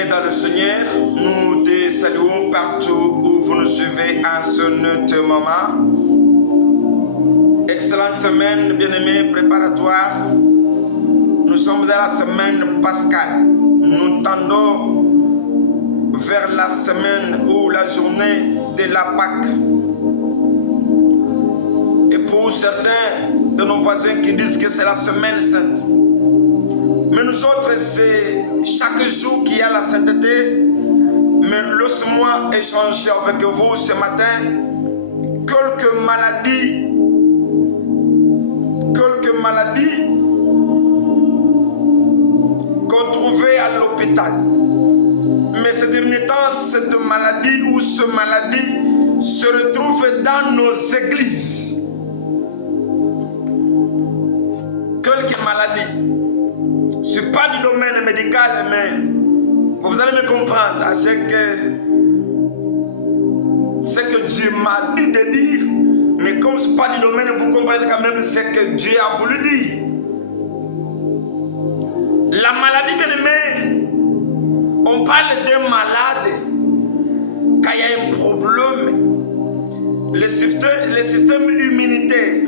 bien-aimés dans le Seigneur, nous te saluons partout où vous nous suivez en ce notre moment. Excellente semaine, bien-aimés, préparatoire. Nous sommes dans la semaine pascale. Nous tendons vers la semaine ou la journée de la Pâque. Et pour certains de nos voisins qui disent que c'est la semaine sainte. Mais nous autres, c'est chaque jour qu'il y a la sainteté. Mais laisse-moi échanger avec vous ce matin quelques maladies qu'on trouvait à l'hôpital. Mais ces derniers temps, cette maladie ou ce maladie se retrouve dans nos églises. Quelques maladies. Ce n'est pas du domaine médical, mais vous allez me comprendre à ce que Dieu m'a dit de dire. Mais comme ce n'est pas du domaine, vous comprenez quand même ce que Dieu a voulu dire. La maladie, bien aimée, on parle d'un malade quand il y a un problème. Le système immunitaire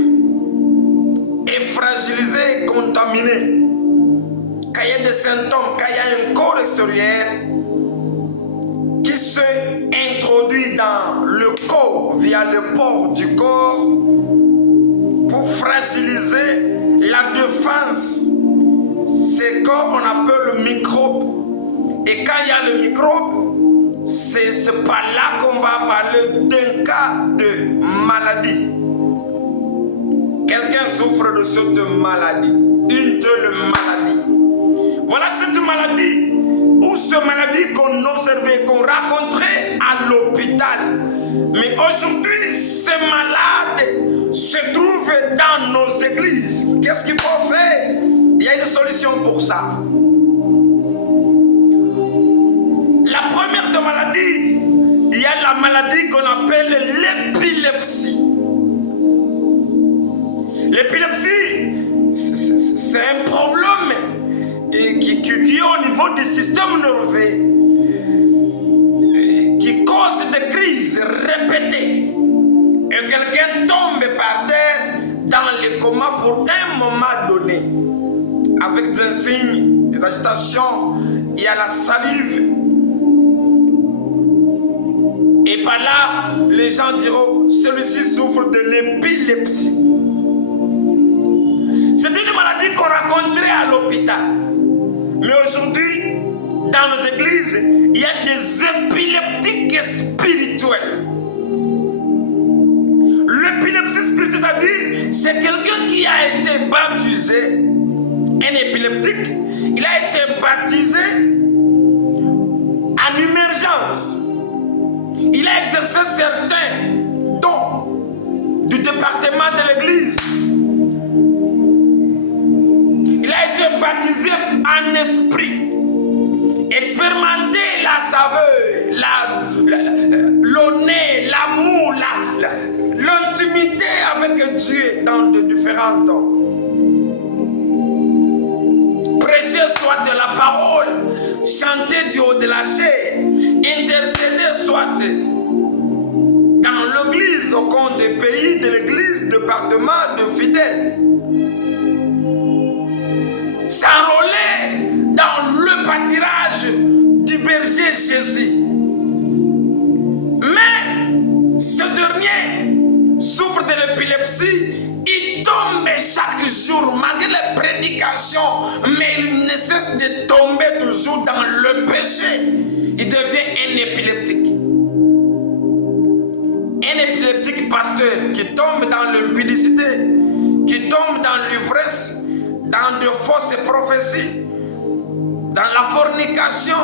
est fragilisé, contaminé. Quand il y a des symptômes, quand il y a un corps extérieur qui se introduit dans le corps via le port du corps pour fragiliser la défense, c'est comme on appelle le microbe. Et quand il y a le microbe, c'est par là qu'on va parler d'un cas de maladie. Quelqu'un souffre de cette maladie, une telle maladie. Voilà cette maladie ou cette maladie qu'on observait, qu'on rencontrait à l'hôpital. Mais aujourd'hui, ces malades se trouvent dans nos églises. Qu'est-ce qu'il faut faire? Il y a une solution pour ça. La première de maladie, il y a la maladie qu'on appelle l'épilepsie. L'épilepsie, c'est un problème qui est au niveau du système nerveux, qui cause des crises répétées. Et quelqu'un tombe par terre dans le coma pour un moment donné, avec des signes, des agitations, il y a la salive. Et par là, les gens diront, celui-ci souffre de l'épilepsie. C'est une maladie qu'on rencontrait à l'hôpital. Mais aujourd'hui, dans nos églises, il y a des épileptiques spirituels. L'épilepsie spirituelle, c'est-à-dire, c'est quelqu'un qui a été baptisé, un épileptique, il a été baptisé en émergence. Il a exercé certains dons du département de l'église. Il a été baptisé en esprit. Expérimenter la saveur, l'honneur, l'amour, l'intimité avec Dieu dans de différents dons. Prêcher soit de la parole, chanter du haut de la chair, intercéder soit dans l'église, au compte des pays de l'église, département de fidèles. S'enrôler dans le pâturage du berger Jésus. Mais ce dernier souffre de l'épilepsie, il tombe chaque jour malgré les prédications, mais il ne cesse de tomber toujours dans le péché. Il devient un épileptique. Un épileptique pasteur qui tombe dans l'impudicité, qui tombe dans l'ivresse, dans de fausses prophéties, dans la fornication,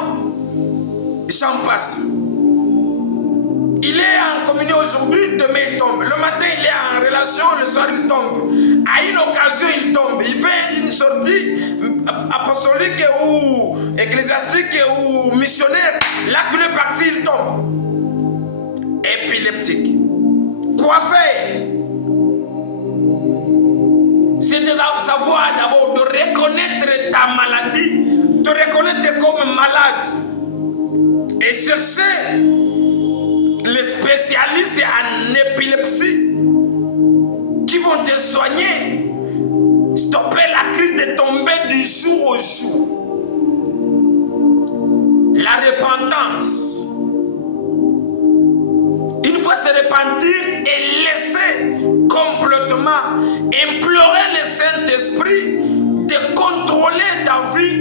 j'en passe. Il est en communion aujourd'hui, demain il tombe. Le matin il est en relation, le soir il tombe. À une occasion il tombe. Il fait une sortie apostolique ou ecclésiastique ou missionnaire. Là qu'il est parti, il tombe. Épileptique. Quoi faire? C'est de savoir d'abord de reconnaître ta maladie, de reconnaître comme malade. chercher les spécialistes en épilepsie qui vont te soigner, stopper la crise de tomber du jour au jour. La repentance. Une fois se repentir et laisser complètement, implorer le Saint-Esprit de contrôler ta vie,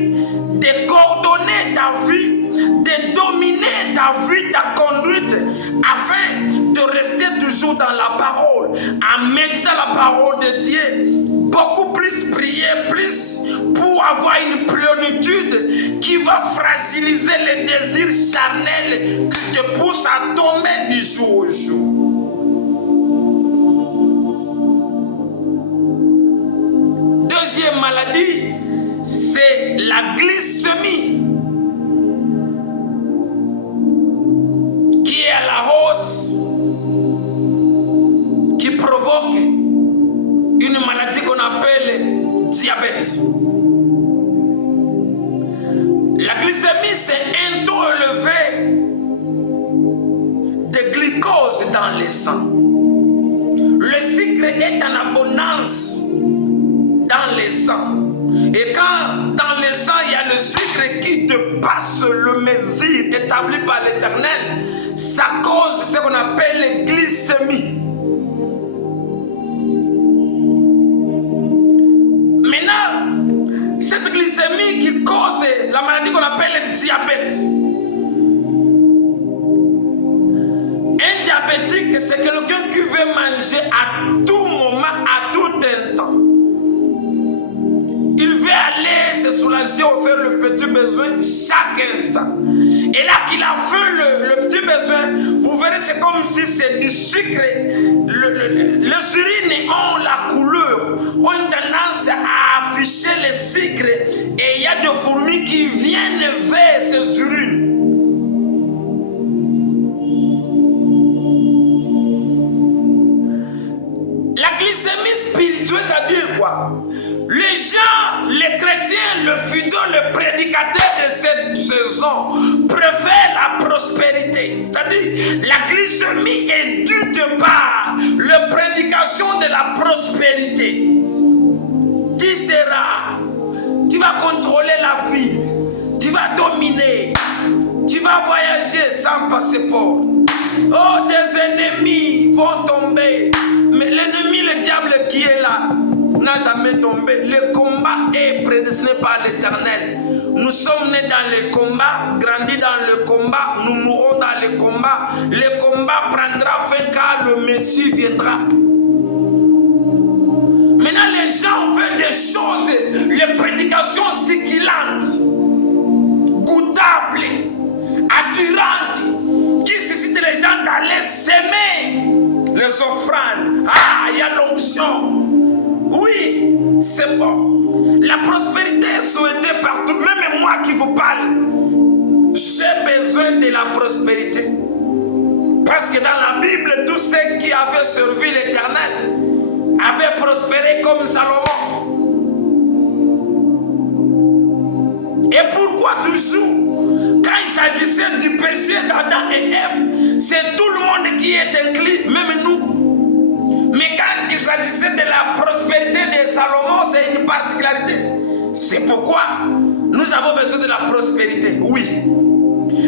de coordonner ta vie, de dominer ta vie, ta conduite, afin de rester toujours dans la parole, en méditant la parole de Dieu, beaucoup plus prier, plus pour avoir une plénitude qui va fragiliser les désirs charnels qui te poussent à tomber du jour au jour. Deuxième maladie, c'est la glycémie, qui est à la hausse, qui provoque une maladie qu'on appelle diabète. La glycémie, c'est un taux élevé de glucose dans le sang. Le sucre est en abondance dans le sang. Et quand dans le sang, il y a le sucre qui dépasse le mesure établi par l'Éternel, ça cause ce qu'on appelle glycémie. Maintenant, cette glycémie qui cause la maladie qu'on appelle diabète. Un diabétique, c'est quelqu'un qui veut manger à tout moment, à tout instant. Il veut aller se soulager ou faire le petit besoin chaque instant. Et là qu'il a fait le petit besoin, vous verrez, c'est comme si c'est du sucre. Les urines ont la couleur, ont une tendance à afficher le sucre. Et il y a des fourmis qui viennent vers ces urines. La glycémie spirituelle, c'est-à-dire quoi? Les gens, les chrétiens, le fidèle, le prédicateur de cette saison préfèrent la prospérité. C'est-à-dire, la glycémie est due de par la prédication de la prospérité. Tu seras, tu vas contrôler la vie, tu vas dominer, tu vas voyager sans passeport. Oh, des ennemis vont tomber. Mais l'ennemi, le diable qui est là, n'a jamais tombé. Le combat est prédestiné par l'Éternel. Nous sommes nés dans le combat, grandis dans le combat, nous mourrons dans le combat. Le combat prendra fin quand le Messie viendra. Maintenant, les gens font des choses, les prédications sigilantes, goûtables, attirantes, qui suscitent les gens d'aller s'aimer les offrandes. Ah, il y a l'onction. Oui, c'est bon. La prospérité est souhaitée partout. Même moi qui vous parle, j'ai besoin de la prospérité. Parce que dans la Bible, tous ceux qui avaient servi l'Éternel avaient prospéré comme Salomon. Et pourquoi toujours, quand il s'agissait du péché d'Adam et Ève, c'est tout le monde qui est inclus, même nous. Mais quand il s'agissait de la prospérité de Salomon, c'est une particularité. C'est pourquoi nous avons besoin de la prospérité, oui.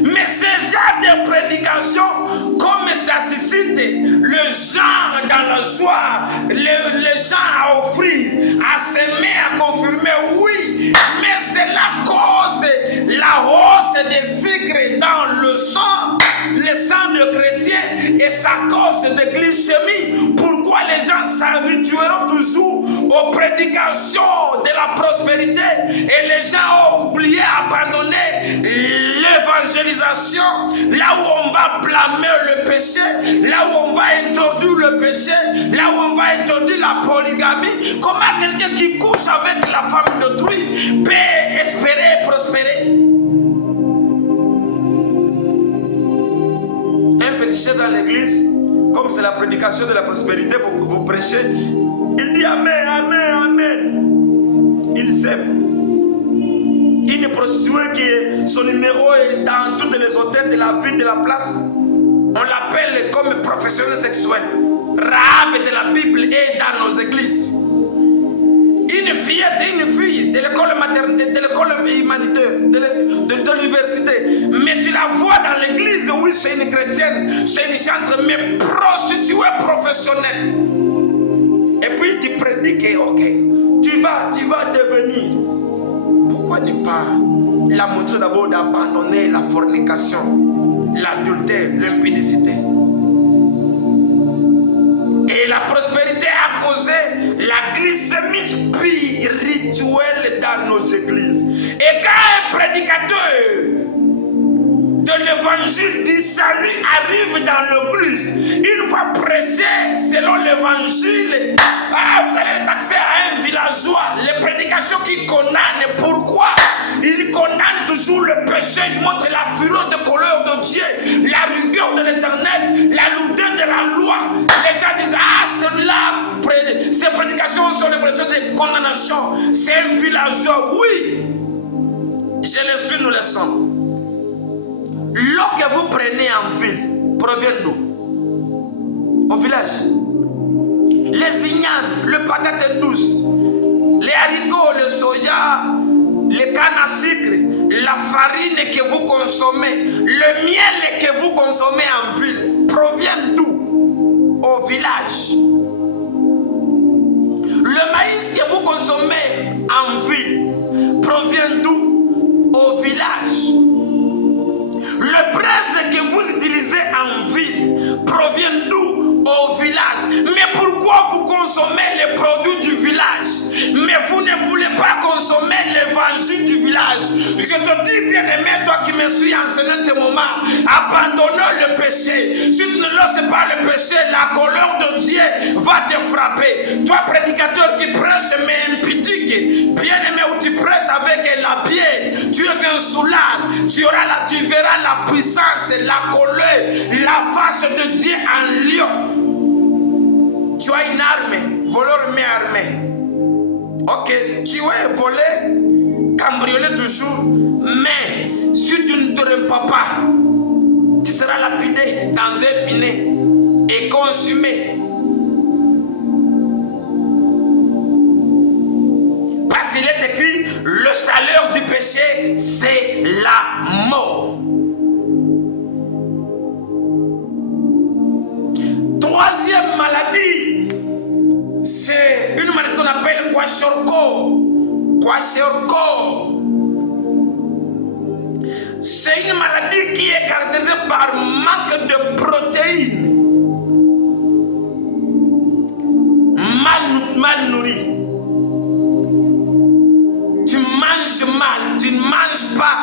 Mais ce genre de prédication, comme ça suscite le genre dans la joie, les gens à offrir, à s'aimer, à confirmer, oui. Mais c'est la cause, la hausse des sucres dans le sang de chrétiens, et sa cause de glycémie. Pourquoi les gens s'habitueront toujours aux prédications de la prospérité et les gens ont oublié, abandonné l'évangélisation, là où on va blâmer le péché, là où on va introduire le péché, là où on va introduire la polygamie. Comment quelqu'un qui couche avec la femme d'autrui peut espérer prospérer? Un féticheur dans l'église, comme c'est la prédication de la prospérité, vous prêchez, il dit Amen, Amen, Amen. Il s'aime. Une prostituée prostituée son numéro est dans toutes les hôtels de la ville, de la place. On l'appelle comme professionnel sexuel. Rahab de la Bible est dans nos églises. Une fillette, une fille de l'école maternelle, de l'école humanitaire, de l'université. Mais tu la vois dans l'église, oui, c'est une chrétienne, c'est une chantre, mais prostituée professionnelle. Et puis tu prédiques, ok, tu vas devenir. Pourquoi ne pas la montrer d'abord d'abandonner la fornication, l'adultère, l'impudicité? Et la prospérité a causé la glycémie spirituelle dans nos églises. Et quand un prédicateur de l'évangile du salut arrive dans l'église, il va prêcher selon l'évangile. Vous allez taxer à un villageois les prédications qui condamnent. Pourquoi? Il condamne toujours le péché, il montre la fureur de colère de Dieu, la rigueur de l'Éternel, la lourdeur de la loi. Les gens disent, ces prédications sont des prédications de condamnation. C'est un villageois. Oui, je le suis, nous le sommes. L'eau que vous prenez en ville provient d'où? Au village. Les ignanes, le patate douce, les haricots, le soja, les cannes à sucre, la farine que vous consommez, le miel que vous consommez en ville provient d'où? Au village. Le maïs que vous consommez en ville provient d'où? Au village. Le braise que vous utilisez en ville provient d'où? Au village. Mais pourquoi vous consommez les produits du village, mais vous ne voulez pas consommer l'évangile du village? Je te dis, bien-aimé, toi qui me suis enseigné tes moments, abandonnons le péché. Si tu ne laisses pas le péché, la colère de Dieu va te frapper. Toi, prédicateur qui prêche mais impudique, bien-aimé, où tu prêches avec la bière, tu es un soulard, tu verras la puissance, la colère, la face de Dieu en lion. Tu as une arme, voleur mais armé. Ok, tu es volé, cambriolé toujours, mais si tu ne te répands pas, tu seras lapidé dans un pinet et consumé. Parce qu'il est écrit, le salaire du péché, c'est la mort. Troisième maladie, c'est une maladie qu'on appelle kwashiorkor. C'est une maladie qui est caractérisée par manque de protéines, mal nourri. Tu manges mal, tu ne manges pas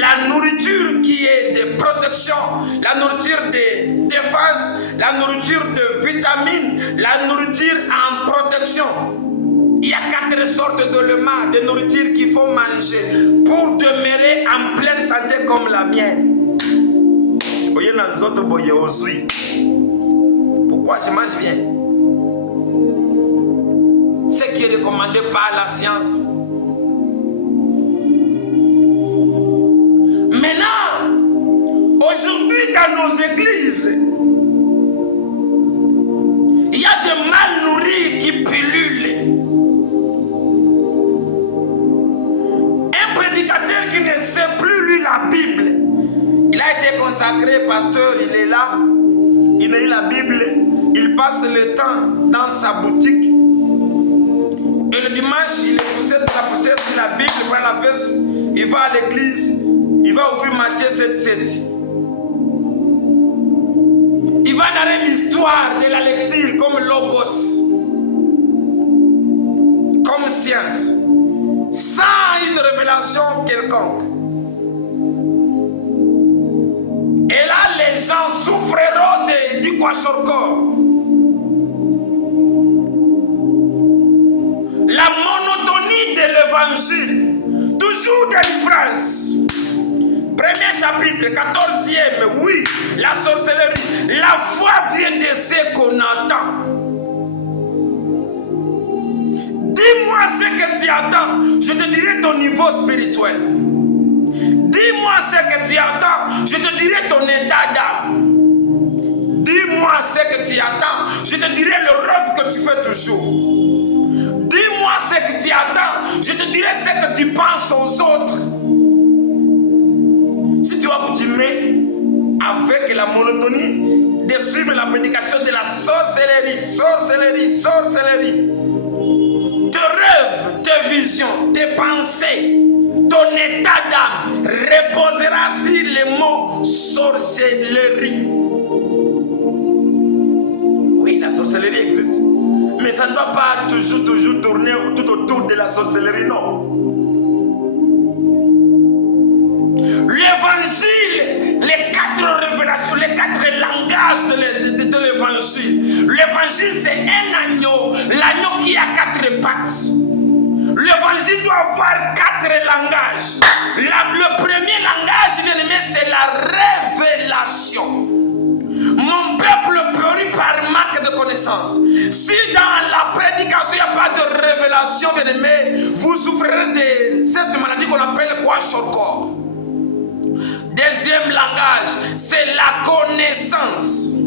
la nourriture qui est de protection, la nourriture de défense, la nourriture de vitamines, la nourriture en protection. Il y a 4 sortes d'éléments de nourriture qu'il faut manger pour demeurer en pleine santé comme la mienne. Pourquoi je mange bien? Ce qui est recommandé par la science. Maintenant, aujourd'hui dans nos églises, il y a des mal nourris qui pilulent. Un prédicateur qui ne sait plus lire la Bible, il a été consacré, pasteur, il est là, il lit la Bible, il passe le temps dans sa boutique. Et le dimanche, il est poussé sur la Bible, il prend la veste, il va à l'église, il va ouvrir Matthieu 7:7. Il va narrer l'histoire de la lecture comme logos, comme science, sans une révélation quelconque. Et là, les gens souffriront du kwashiorkor. La monotonie de l'évangile, toujours délivrance. Premier chapitre, 14e, oui, la sorcellerie. La foi vient de ce qu'on entend. Dis-moi ce que tu attends, je te dirai ton niveau spirituel. tu attends, je te dirai ton état d'âme. Dis-moi ce que tu attends, je te dirai le rêve que tu fais toujours. Dis-moi ce que tu attends, je te dirai ce que tu penses aux autres. Si tu vas continuer avec la monotonie de suivre la prédication de la sorcellerie, tes rêves, tes visions, tes pensées, ton état d'âme reposera sur les mots sorcellerie. Oui, la sorcellerie existe, mais ça ne doit pas toujours tourner tout autour de la sorcellerie, non. L'évangile, les 4 révélations, les 4 langages de l'évangile. L'évangile, c'est un agneau, l'agneau qui a 4 pattes. L'évangile doit avoir 4 langages. Le premier langage, bien aimé, c'est la révélation. Mon peuple périt par manque de connaissance. Si dans la prédication, il n'y a pas de révélation, bien aimé, vous souffrirez de cette maladie qu'on appelle kwashiorkor. Deuxième langage, c'est la connaissance.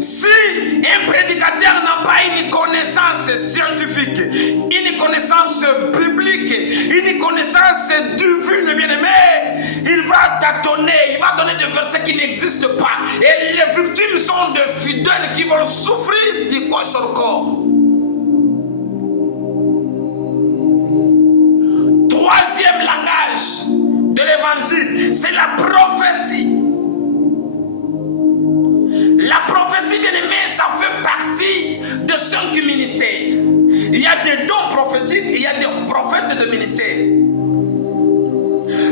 Si un prédicateur n'a pas une connaissance scientifique, une connaissance biblique, une connaissance divine, bien aimé, il va tâtonner, il va donner des versets qui n'existent pas. Et les victimes sont des fidèles qui vont souffrir du kwashiorkor. Troisième langage de l'évangile, c'est la prophétie. La prophétie, bien aimé, ça fait partie de 5 ministères. Il y a des dons prophétiques, il y a des prophètes de ministère.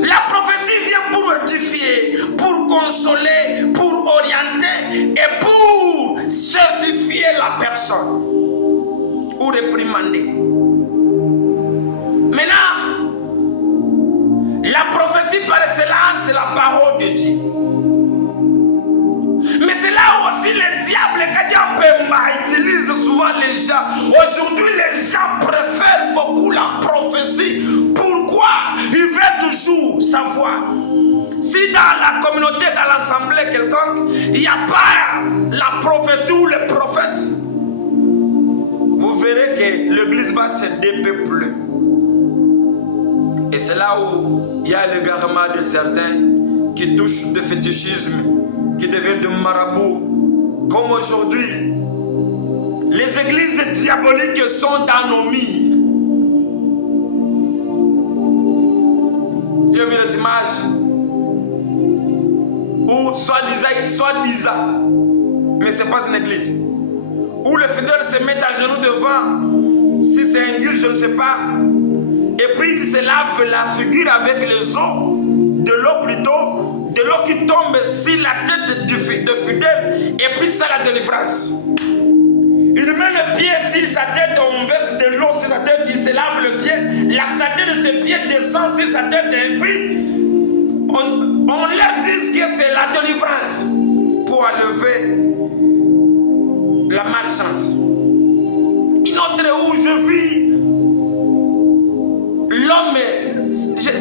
La prophétie vient pour édifier, pour consoler, pour orienter et pour certifier la personne ou réprimander. Maintenant, la prophétie par excellence, c'est la parole de Dieu. Mais c'est là aussi le diable, Kadiambemba, utilise souvent les gens. Aujourd'hui, les gens préfèrent beaucoup la prophétie. Pourquoi? Ils veulent toujours savoir. Si dans la communauté, dans l'assemblée quelconque, il n'y a pas la prophétie ou le prophète, vous verrez que l'église va se dépeupler. Et c'est là où il y a l'égarement de certains qui touchent le fétichisme, qui deviennent de marabouts. Comme aujourd'hui, les églises diaboliques sont dans nos murs. J'ai vu les images où soi-disant, mais ce n'est pas une église, où les fidèles se mettent à genoux devant, si c'est un Dieu, je ne sais pas, et puis ils se lavent la figure avec les eaux, de l'eau plutôt, de l'eau qui tombe sur la tête de fidèle, et puis ça la délivrance. Il met le pied sur sa tête, on verse de l'eau sur sa tête, il se lave le pied, la saleté de ses pieds descend sur sa tête, et puis on leur dit que c'est la délivrance pour enlever la malchance. Une autre où je vis l'homme,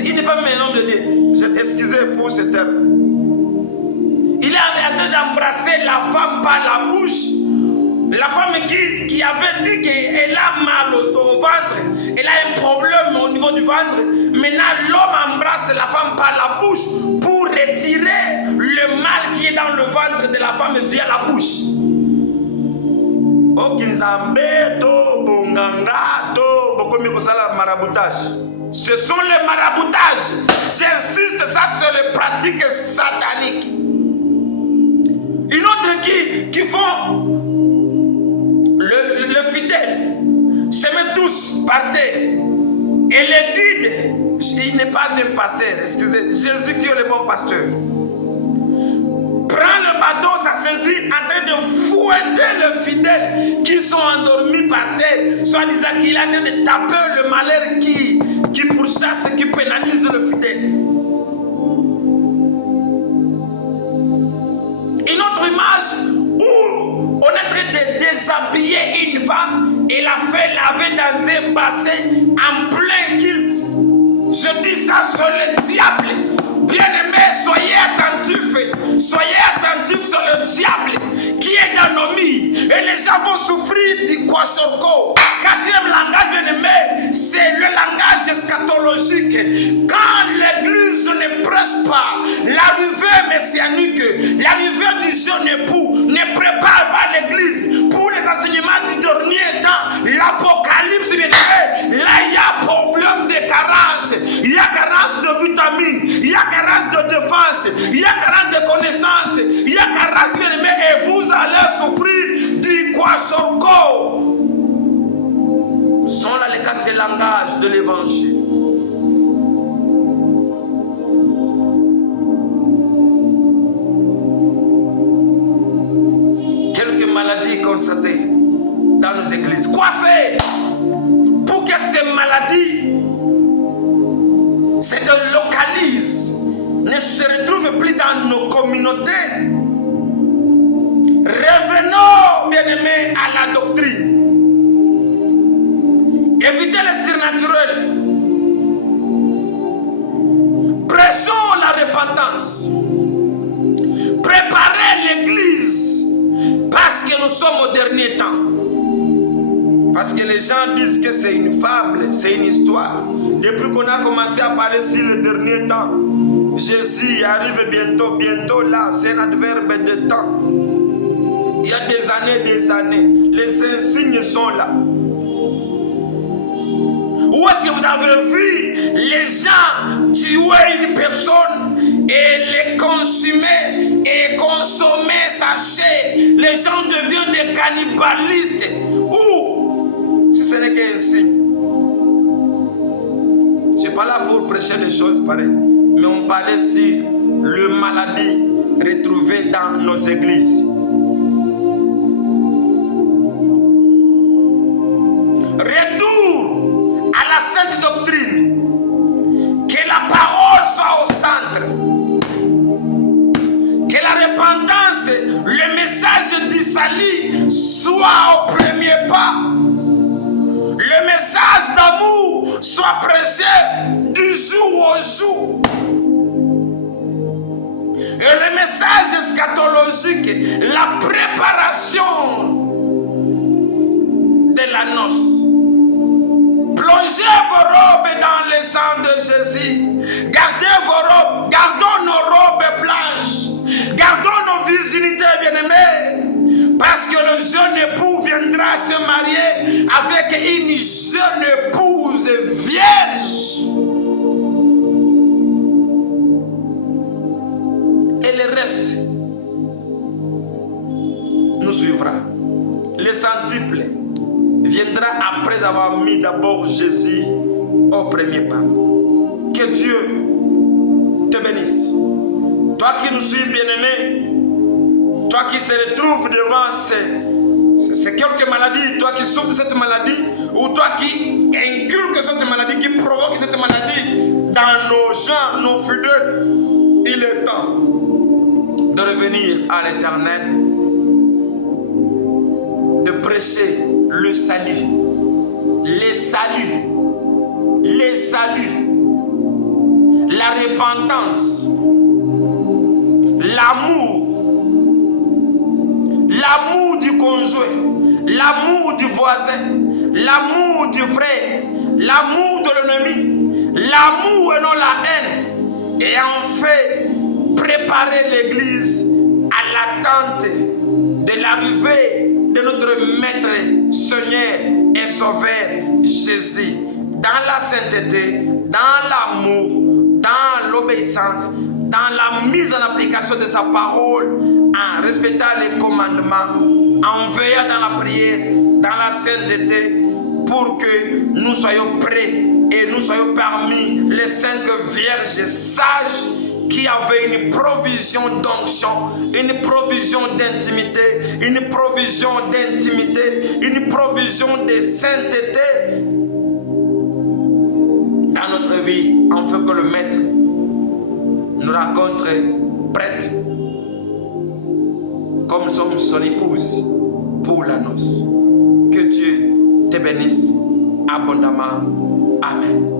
il n'est pas mon nom de Dieu, excusez pour ce terme. Il est en train d'embrasser la femme par la bouche. La femme qui avait dit qu'elle a mal au ventre, elle a un problème au niveau du ventre. Maintenant, l'homme embrasse la femme par la bouche pour retirer le mal qui est dans le ventre de la femme via la bouche. Ce sont les maraboutages. J'insiste, ça c'est les pratiques sataniques. Une autre qui font le fidèle se met tous par terre. Et le guide, il n'est pas un pasteur, excusez, Jésus qui est le bon pasteur, prend le bateau, sa ceinture, en train de fouetter les fidèles qui sont endormis par terre, soit disant qu'il est en train de taper le malheur qui pourchasse, qui pénalise le fidèle. Une autre image où on est en train de déshabiller une femme et la fait laver dans un bassin en plein culte. Je dis ça, c'est le diable Et les gens vont souffrir du kwashiorkor. Quatrième langage, bien-aimé, c'est le langage eschatologique. Quand l'église ne prêche pas l'arrivée messianique, l'arrivée du jeune époux, ne prépare pas l'église pour les enseignements du dernier temps, l'apocalypse, bien-aimé, là il y a problème de carence. Il y a carence de vitamines, il y a carence de défense, il y a carence de connaissances, il y a carence, bien-aimé, et vous allez souffrir du kwashiorkor. Sont là les 4 langages de l'évangile. Quelques maladies constatées dans nos églises. Quoi faire pour que ces maladies se délocalisent, ne se retrouvent plus dans nos communautés? Revenons, bien-aimés, à la doctrine. Évitez les surnaturels. Prêchons la repentance. Préparez l'église. Parce que nous sommes au dernier temps. Parce que les gens disent que c'est une fable, c'est une histoire. Depuis qu'on a commencé à parler sur le dernier temps, Jésus arrive bientôt, bientôt là, c'est un adverbe de temps. Il y a des années, les insignes sont là. Où est-ce que vous avez vu les gens tuer une personne et les consumer et consommer sa chair? Les gens deviennent des cannibalistes. Où? Si ce n'est qu'un signe. Je ne suis pas là pour prêcher des choses pareilles, mais on parlait sur le maladie retrouvée dans nos églises. Retour à la sainte doctrine. Que la parole soit au centre. Que la repentance, le message du salut soit au premier pas. Le message d'amour soit prêché du jour au jour. Et le message eschatologique, la préparation de la noce. Plongez vos robes dans le sang de Jésus. Gardez vos robes. Gardons nos robes blanches. Gardons nos virginités, bien-aimés. Parce que le jeune époux viendra se marier avec une jeune épouse vierge. Et le reste nous suivra. Le centuple viendra après avoir mis d'abord Jésus au premier pas. Que Dieu te bénisse. Toi qui nous suis, bien-aimé, toi qui se retrouves devant ces quelques maladies, toi qui souffres de cette maladie, ou toi qui inculques cette maladie, qui provoque cette maladie dans nos gens, nos fidèles, il est temps de revenir à l'Éternel, de prêcher le salut, les saluts, la repentance, l'amour du conjoint, l'amour du voisin, l'amour du frère, l'amour de l'ennemi, l'amour et non la haine, et en fait préparer l'église à l'attente de l'arrivée de notre Maître, Seigneur et Sauveur Jésus, dans la sainteté, dans l'amour, dans l'obéissance, dans la mise en application de sa parole, en respectant les commandements, en veillant dans la prière, dans la sainteté, pour que nous soyons prêts et nous soyons parmi les 5 vierges sages qui avaient une provision d'onction, une provision d'intimité, une provision de sainteté dans notre vie, afin que le Maître nous rencontre prête comme sommes son épouse pour la noce. Que Dieu te bénisse abondamment. Amen.